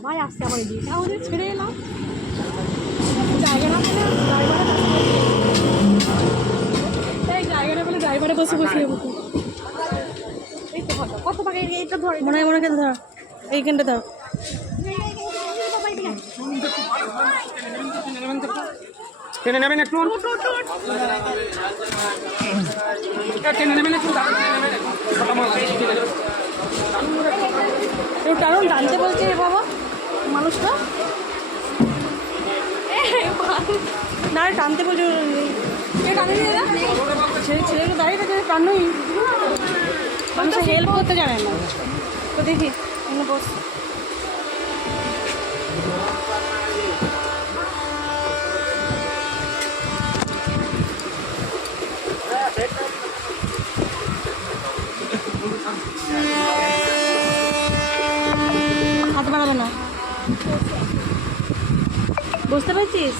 সবাই আসছে আমার এদিকে। তাহলে ছেড়ে এলাম। জায়গা না পেলে জায়গাটা পেলে ড্রাইভারে বসে বসে এই তো কত কত টাকা এইটা ধরে মনে হয় মনে হয় ধর। এইখানটা ধর। টেনে নেবেন একটু? টেনে নেবেন একটু? টানুন টানতে বলছে বাবা। মানুষটা? না টানতে বলছে। ছেলে ছেলেগুলো দাঁড়িয়ে থাকে টানুই। মানুষ হেল্প করতে জানে না। তো দেখি বস। হাত বাড়াবে না। বুঝতে পারছিস?